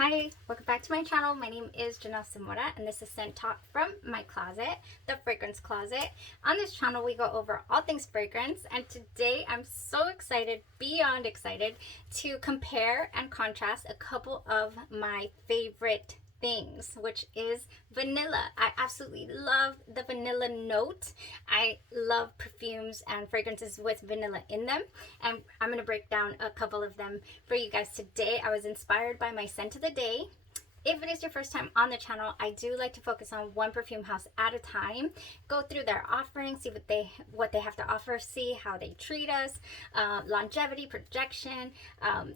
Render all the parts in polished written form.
Hi, welcome back to my channel. My name is Janelle Samora and this is Scent Talk from my closet, the fragrance closet. On this channel we go over all things fragrance, and today I'm so excited, beyond excited, to compare and contrast a couple of my favorite things, which is vanilla. I absolutely love the vanilla note. I love perfumes and fragrances with vanilla in them, and I'm going to break down a couple of them for you guys today. I was inspired by my scent of the day. If it is your first time on the channel, I do like to focus on one perfume house at a time, go through their offerings, see what they have to offer, see how they treat us, longevity, projection,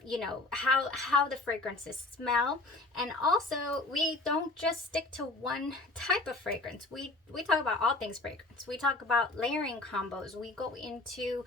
you know, how the fragrances smell. And also, we don't just stick to one type of fragrance. We talk about all things fragrance. We talk about layering combos. We go into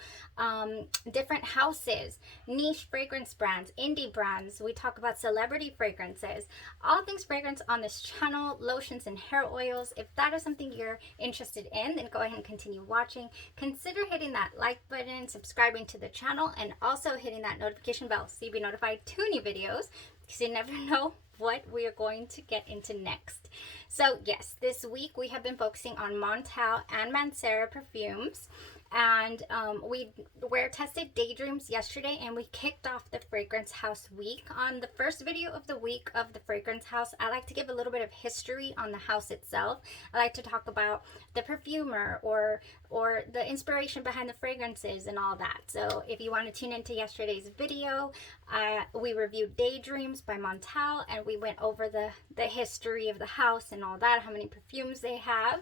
different houses, niche fragrance brands, indie brands. We talk about celebrity fragrances, all things fragrance on this channel, lotions and hair oils. If that is something you're interested in, then go ahead and continue watching. Consider hitting that like button, subscribing to the channel, and also hitting that notification bell so you'll be notified to new videos, because you never know what we are going to get into next. So yes, this week we have been focusing on Montale and MANCERA perfumes, and we wear tested Daydreams yesterday, and we kicked off the fragrance house week. On the first video of the week of the fragrance house, I like to give a little bit of history on the house itself. I like to talk about the perfumer or the inspiration behind the fragrances and all that. So if you want to tune into yesterday's video, we reviewed Daydreams by Montale, and we went over the history of the house and all that, how many perfumes they have.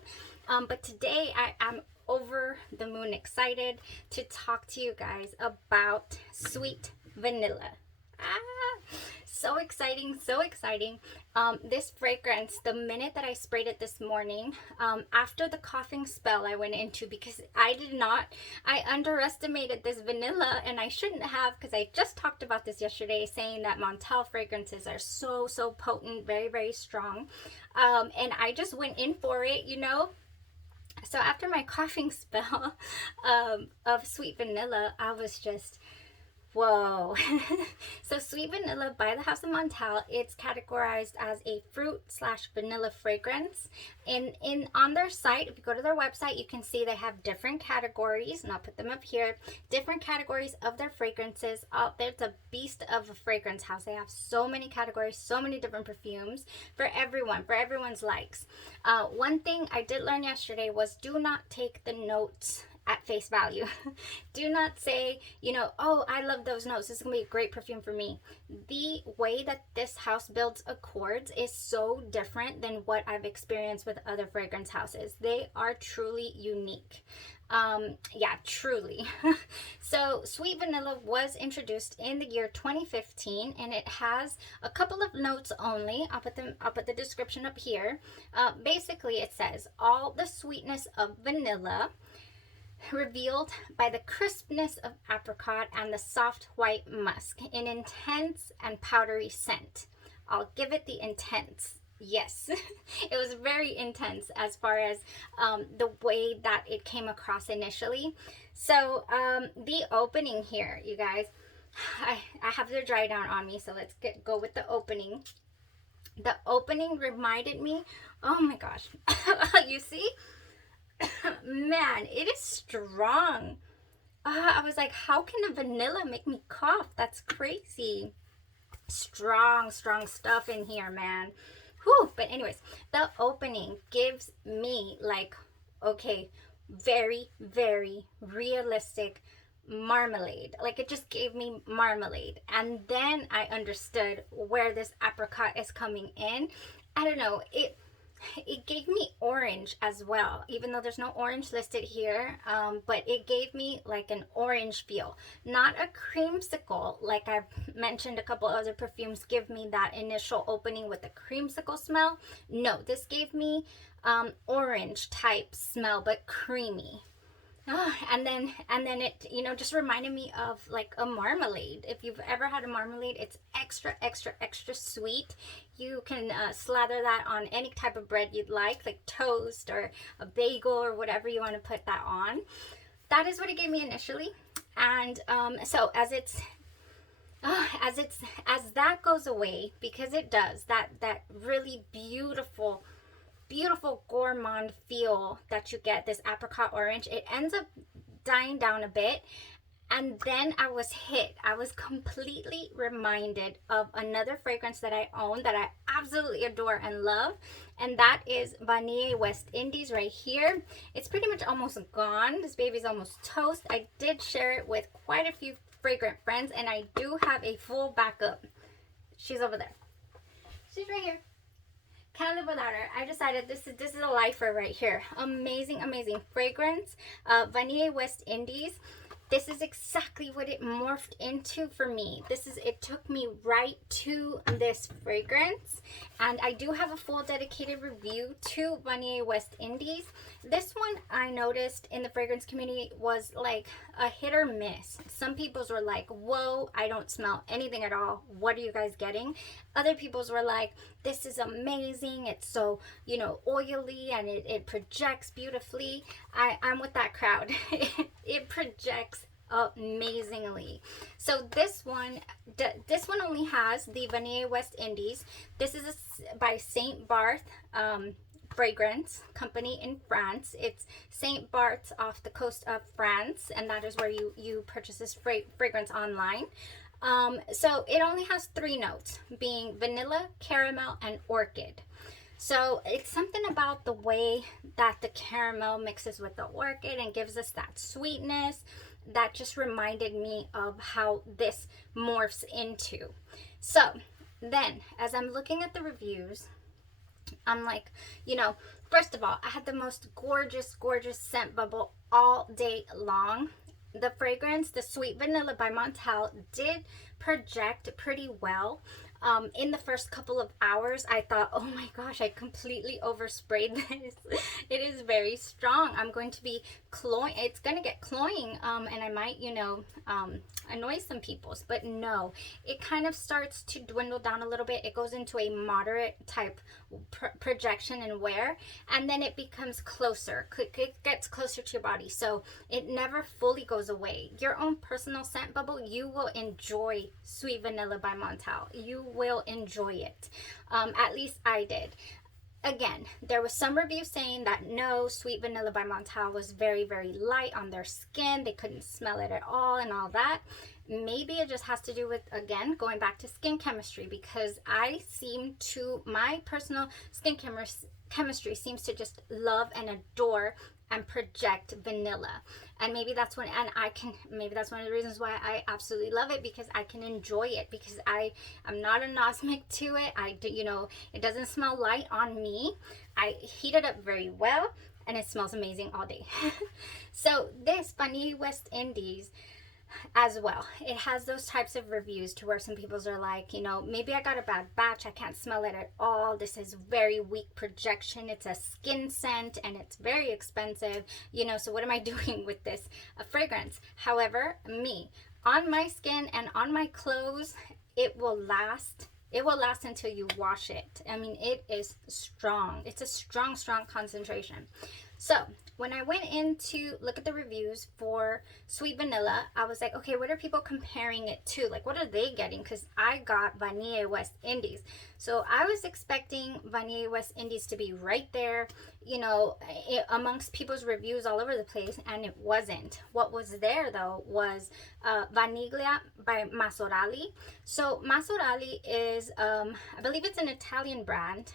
But today I am over the moon excited to talk to you guys about Sweet Vanilla. So exciting, so exciting. This fragrance, the minute that I sprayed it this morning, after the coughing spell I went into, because I underestimated this vanilla, and I shouldn't have, because I just talked about this yesterday, saying that Montale fragrances are so potent, very, very strong. And I just went in for it, you know. So after my coughing spell of Sweet Vanilla, I was just, whoa. So Sweet Vanilla by the House of Montale, it's categorized as a fruit / vanilla fragrance. On their site, if you go to their website, you can see they have different categories, and I'll put them up here. Different categories of their fragrances. There's a beast of a fragrance house. They have so many categories, so many different perfumes for everyone, for everyone's likes. One thing I did learn yesterday was do not take the notes at face value. Do not say, you know, oh, I love those notes, this is gonna be a great perfume for me. The way that this house builds accords is so different than what I've experienced with other fragrance houses. They are truly unique. Yeah, truly. So Sweet Vanilla was introduced in the year 2015, and it has a couple of notes only. I'll put the description up here. Basically it says, all the sweetness of vanilla revealed by the crispness of apricot and the soft white musk, an intense and powdery scent. I'll give it the intense. Yes, it was very intense as far as the way that it came across initially. So the opening here, you guys, I have the dry down on me, so let's go with the opening. The opening reminded me, oh my gosh, you see? Man, it is strong. I was like, how can a vanilla make me cough? That's crazy. Strong stuff in here, man. Whew. But anyways, the opening gives me like, okay, very, very realistic marmalade. Like, it just gave me marmalade. And then I understood where this apricot is coming in. I don't know, it gave me orange as well, even though there's no orange listed here, but it gave me like an orange feel, not a creamsicle like I've mentioned. A couple other perfumes give me that initial opening with the creamsicle smell. No, this gave me orange type smell, but creamy. And then it, you know, just reminded me of like a marmalade. If you've ever had a marmalade, it's extra sweet. You can slather that on any type of bread you'd like toast or a bagel or whatever you want to put that on. That is what it gave me initially. And so as it's as that goes away, because it does, that really beautiful gourmand feel that you get, this apricot orange, it ends up dying down a bit. And then I was completely reminded of another fragrance that I own that I absolutely adore and love. And that is Vanilla West Indies right here. It's pretty much almost gone. This baby's almost toast. I did share it with quite a few fragrant friends, and I do have a full backup. She's over there. She's right here. Can't live without her. I decided this is a lifer right here. Amazing fragrance. Vanilla West Indies. This is exactly what it morphed into for me. It took me right to this fragrance. And I do have a full dedicated review to Vanilla West Indies. This one I noticed in the fragrance community was like a hit or miss. Some people's were like, whoa, I don't smell anything at all. What are you guys getting? Other people's were like, this is amazing. It's so, oily, and it projects beautifully. I'm with that crowd. It projects amazingly. So this one only has the Vanilla West Indies. This is by Saint Barth fragrance company in France. It's Saint Barth's off the coast of France, and that is where you purchase this fragrance online. So it only has 3 notes, being vanilla, caramel, and orchid. So it's something about the way that the caramel mixes with the orchid and gives us that sweetness that just reminded me of how this morphs into. So then, as I'm looking at the reviews, I'm like, first of all, I had the most gorgeous scent bubble all day long. The fragrance, the Sweet Vanilla by Montale, did project pretty well. In the first couple of hours, I thought, oh my gosh, I completely oversprayed this. It is very strong. I'm going to be cloying. It's going to get cloying, and I might, annoy some people. But no, it kind of starts to dwindle down a little bit. It goes into a moderate type projection and wear, and then it becomes closer. It gets closer to your body, so it never fully goes away. Your own personal scent bubble, you will enjoy Sweet Vanilla by Montale. You will enjoy it. At least I did. Again, there was some reviews saying that no, Sweet Vanilla by Montale was very light on their skin. They couldn't smell it at all and all that. Maybe it just has to do with, again, going back to skin chemistry, because my personal skin chemistry seems to just love and adore and project vanilla. And maybe that's one of the reasons why I absolutely love it, because I can enjoy it, because I'm not anosmic to it. It doesn't smell light on me. I heat it up very well, and it smells amazing all day. So this Vanilla West Indies as well, it has those types of reviews to where some people's are like, maybe I got a bad batch, I can't smell it at all, this is very weak projection, it's a skin scent, and it's very expensive, so what am I doing with this fragrance? However, on my skin and on my clothes, it will last until you wash it. I mean, it is strong. It's a strong concentration. So when I went in to look at the reviews for Sweet Vanilla, I was like, okay, what are people comparing it to? Like, what are they getting? Because I got Vanilla West Indies. So I was expecting Vanilla West Indies to be right there, amongst people's reviews all over the place, and it wasn't. What was there, though, was Vaniglia by Mazzolari. So Mazzolari is, I believe it's an Italian brand.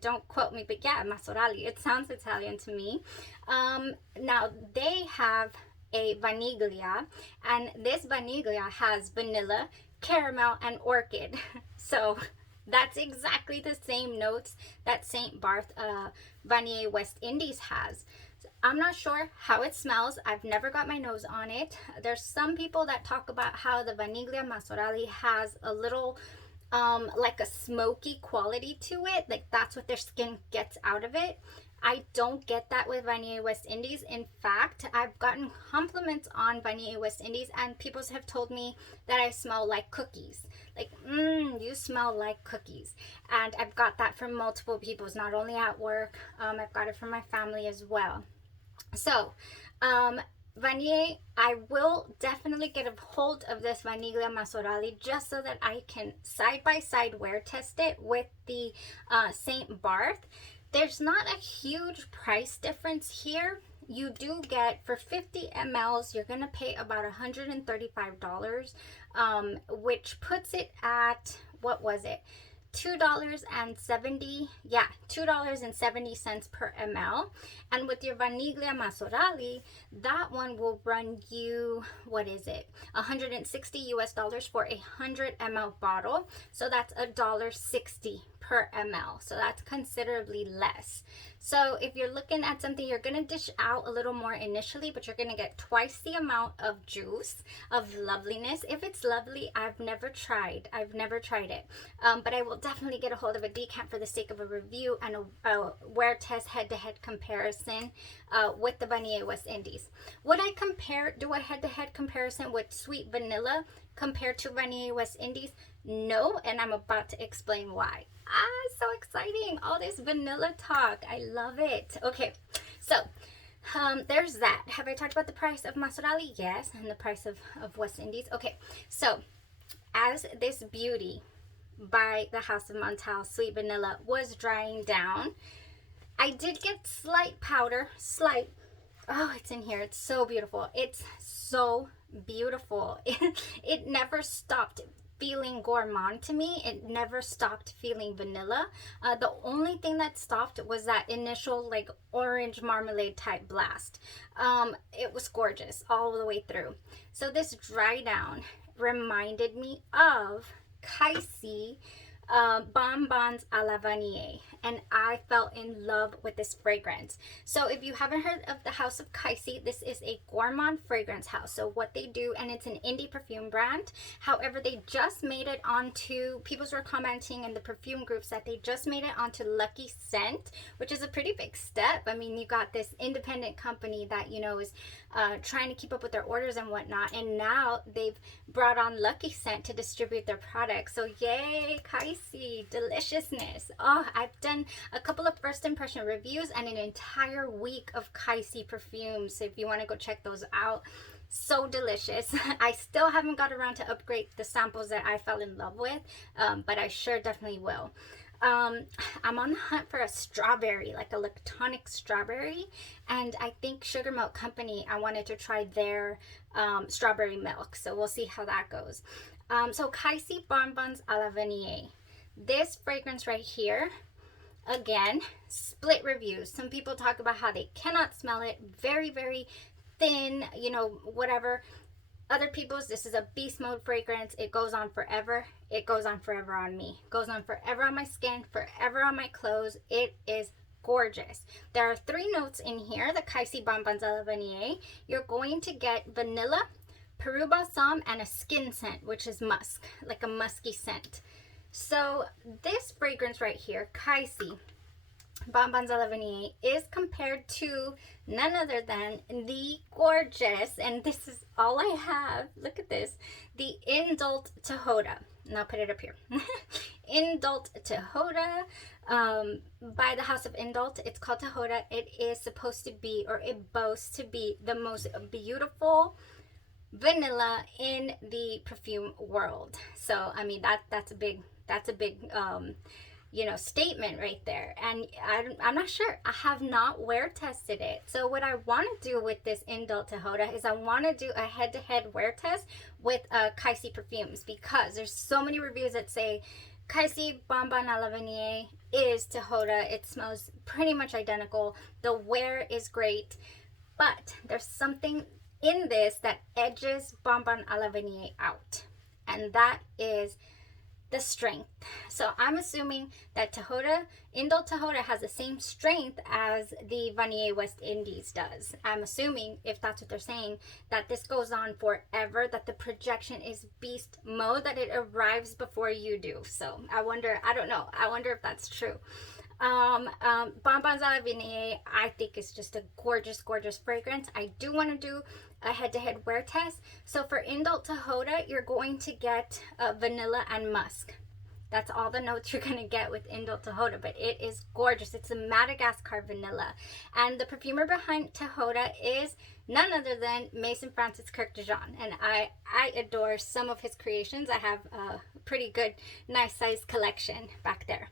Don't quote me, but yeah, Mazzolari. It sounds Italian to me. Now, they have a Vaniglia, and this Vaniglia has vanilla, caramel, and orchid. So that's exactly the same notes that Saint Barth Vanilla West Indies has. I'm not sure how it smells. I've never got my nose on it. There's some people that talk about how the Vaniglia Mazzolari has a little like a smoky quality to it, like that's what their skin gets out of it. I don't get that with Vanilla West Indies. In fact, I've gotten compliments on Vanilla West Indies, and people have told me that I smell like cookies. Like, you smell like cookies. And I've got that from multiple people, not only at work. I've got it from my family as well. So, Vanille, I will definitely get a hold of this Vaniglia Mazzolari just so that I can side-by-side wear test it with the St. Barth. There's not a huge price difference here. You do get, for 50 mls, you're going to pay about $135, which puts it at, what was it? $2.70, yeah, $2.70 per ml. And with your Vaniglia Mazzolari, that one will run you, what is it, 160 US dollars for a 100 ml bottle. So that's $1.60 per ml. So that's considerably less. So if you're looking at something, you're going to dish out a little more initially, but you're going to get twice the amount of juice, of loveliness. If it's lovely, I've never tried it. But I will definitely get a hold of a decant for the sake of a review and a wear test head-to-head comparison with the Vanilla West Indies. Would I do a head-to-head comparison with Sweet Vanilla compared to Vanilla West Indies? No, and I'm about to explain why. So exciting, all this vanilla talk, I love it. Okay, so there's that. Have I talked about the price of Mazzolari? Yes, and the price of West Indies. Okay, so as this beauty by the House of Montale Sweet Vanilla was drying down, I did get slight powder, oh, it's in here, it's so beautiful, it's so beautiful. It never stopped feeling gourmand to me. It never stopped feeling vanilla. The only thing that stopped was that initial like orange marmalade type blast. It was gorgeous all the way through. So this dry down reminded me of Kaissa Bon Bons a la Vanille, and I fell in love with this fragrance. So if you haven't heard of the House of Kyse, this is a gourmand fragrance house. So what they do, and it's an indie perfume brand, however they just made it onto, people were commenting in the perfume groups that they just made it onto Lucky Scent, which is a pretty big step. I mean, you got this independent company that, you know, is trying to keep up with their orders and whatnot, and now they've brought on Lucky Scent to distribute their products. So yay, Kyse, deliciousness. Oh, I've done a couple of first impression reviews and an entire week of Kyse perfumes, so if you want to go check those out, so delicious. I still haven't got around to upgrade the samples that I fell in love with, but I sure definitely will. I'm on the hunt for a strawberry, like a lactonic strawberry, and I think Sugar Milk Company, I wanted to try their strawberry milk, so we'll see how that goes. So Kyse Bon Bons a la Vanille. This fragrance right here, again, split reviews. Some people talk about how they cannot smell it, very, very thin, you know, whatever. Other people's, this is a beast mode fragrance. It goes on forever. It goes on forever on me. It goes on forever on my skin, forever on my clothes. It is gorgeous. There are 3 notes in here, the Kyse Bon Bons a la Vanille. You're going to get vanilla, Peru balsam, and a skin scent, which is musk, like a musky scent. So this fragrance right here, Kyse Bon Bons a la Vanille, is compared to none other than the gorgeous, and this is all I have, look at this, the Indult Tihota. And I'll put it up here. Indult Tihota, by the House of Indult. It's called Tihota. It is supposed to be, or it boasts to be, the most beautiful vanilla in the perfume world. So I mean, that's a big you know, statement right there. And I'm not sure, I have not wear tested it. So what I want to do with this Indult Tihota is I want to do a head-to-head wear test with Kyse perfumes, because there's so many reviews that say Kyse Bon Bons a la Vanille is Tihota. It smells pretty much identical, the wear is great, but there's something in this that edges Bon Bons a la Vanille out, and that is the strength. So I'm assuming that Indult Tihota has the same strength as the Vanilla West Indies does. I'm assuming, if that's what they're saying, that this goes on forever, that the projection is beast mode, that it arrives before you do. So I wonder, I don't know, I wonder if that's true. Bon Bons a la Vanille, I think is just a gorgeous, gorgeous fragrance. I do want to do a head-to-head wear test. So for Indult Tihota, you're going to get vanilla and musk. That's all the notes you're going to get with Indult Tihota, but it is gorgeous. It's a Madagascar vanilla. And the perfumer behind Tihota is none other than Mason Francis Kirk de Jean. And I adore some of his creations. I have a pretty good, nice size collection back there.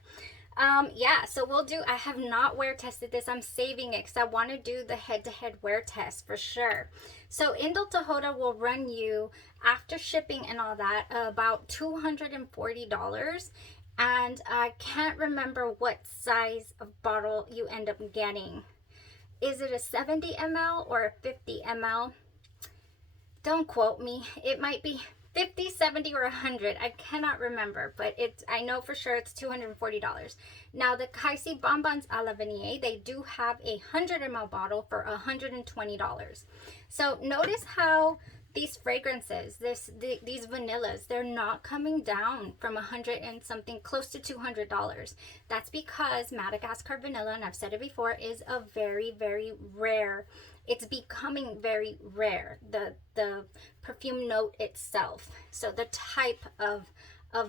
Yeah, so I have not wear tested this. I'm saving it because I want to do the head-to-head wear test for sure. So Indult Tihota will run you, after shipping and all that, about $240. And I can't remember what size of bottle you end up getting. Is it a 70 ml or a 50 ml? Don't quote me. It might be 50, 70, or 100. I cannot remember, but I know for sure it's $240. Now the Kaissa Bon Bons à la Vanille, they do have a 100 ml bottle for $120. So notice how these fragrances, these vanillas, they're not coming down from 100 and something, close to $200. That's because Madagascar vanilla, and I've said it before, is a very, very rare. It's becoming very rare, the perfume note itself. So the type of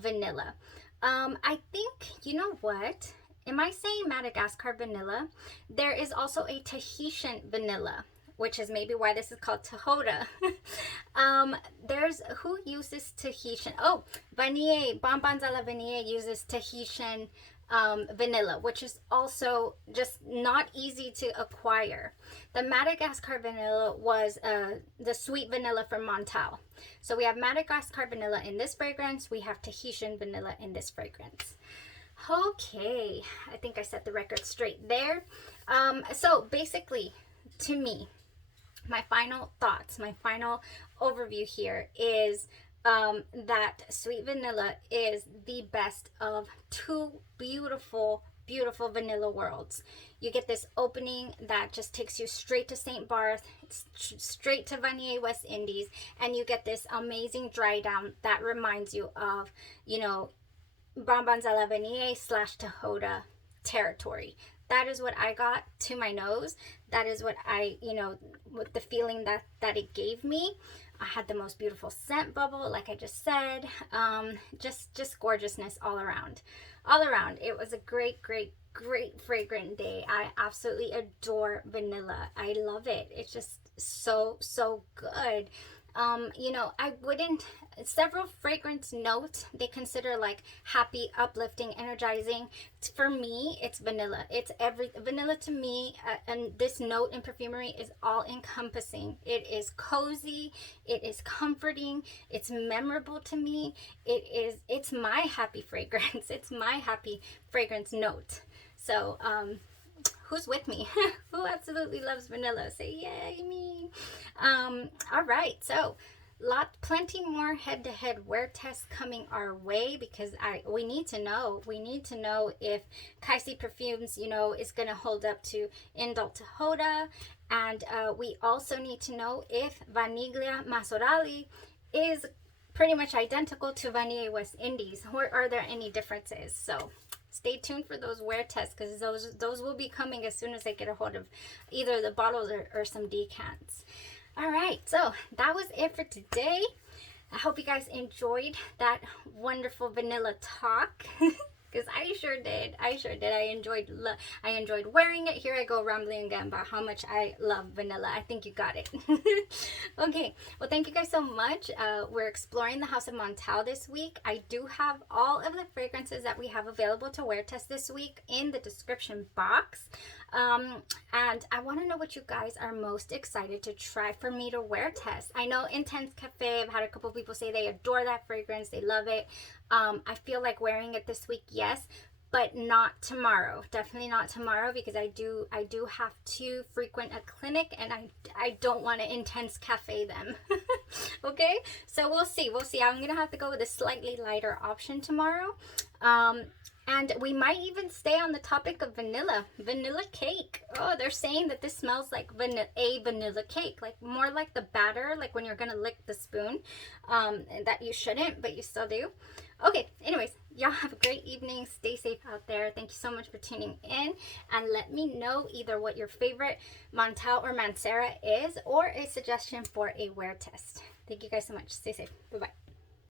vanilla. I think, you know what? Am I saying Madagascar vanilla? There is also a Tahitian vanilla, which is maybe why this is called Tihota. Who uses Tahitian? Oh, Vanille, Bon Bons à la Vanille uses Tahitian vanilla, which is also just not easy to acquire. The Madagascar vanilla was the sweet vanilla from Montale. So we have Madagascar vanilla in this fragrance. We have Tahitian vanilla in this fragrance. Okay, I think I set the record straight there. So basically, to me, my final thoughts, my final overview here is that sweet vanilla is the best of two beautiful vanilla worlds. You get this opening that just takes you straight to St. Barth, straight to Vaniglia West Indies, and you get this amazing dry down that reminds you of, you know, Bon Bons à la Vanille / Tihota territory. That is what I got to my nose. That is what I, with the feeling that it gave me. I had the most beautiful scent bubble, like I just said. Just gorgeousness all around. All around. It was a great fragrant day. I absolutely adore vanilla. I love it. It's just so good. I wouldn't, several fragrance notes they consider like happy, uplifting, energizing. For me, it's vanilla. It's vanilla to me, and this note in perfumery is all encompassing. It is cozy, it is comforting, it's memorable to me. It's my happy fragrance. It's my happy fragrance note. So, who's with me? Who absolutely loves vanilla? Say yay, me. All right, so plenty more head-to-head wear tests coming our way, because we need to know if Kyse perfumes is going to hold up to Indult Tihota, and we also need to know if Vaniglia Mazzolari is pretty much identical to Vaniglia West Indies, or are there any differences? So stay tuned for those wear tests, because those will be coming as soon as I get a hold of either the bottles or some decants. All right, so that was it for today. I hope you guys enjoyed that wonderful vanilla talk, because I sure did. I enjoyed wearing it. Here I go rambling again about how much I love vanilla. I think you got it. Okay, well, thank you guys so much. We're exploring the House of Montale this week. I do have all of the fragrances that we have available to wear test this week in the description box. And I want to know what you guys are most excited to try for me to wear test. I know Intense Cafe, I've had a couple people say they adore that fragrance, they love it. I feel like wearing it this week, yes, but not tomorrow. Definitely not tomorrow, because I do have to frequent a clinic, and I don't want to Intense Cafe them. Okay, so we'll see. I'm gonna have to go with a slightly lighter option tomorrow. And we might even stay on the topic of vanilla cake. Oh, they're saying that this smells like a vanilla cake, like more like the batter, like when you're gonna lick the spoon, that you shouldn't, but you still do. Okay, anyways, y'all have a great evening. Stay safe out there. Thank you so much for tuning in, and let me know either what your favorite Montale or MANCERA is, or a suggestion for a wear test. Thank you guys so much. Stay safe. Bye-bye.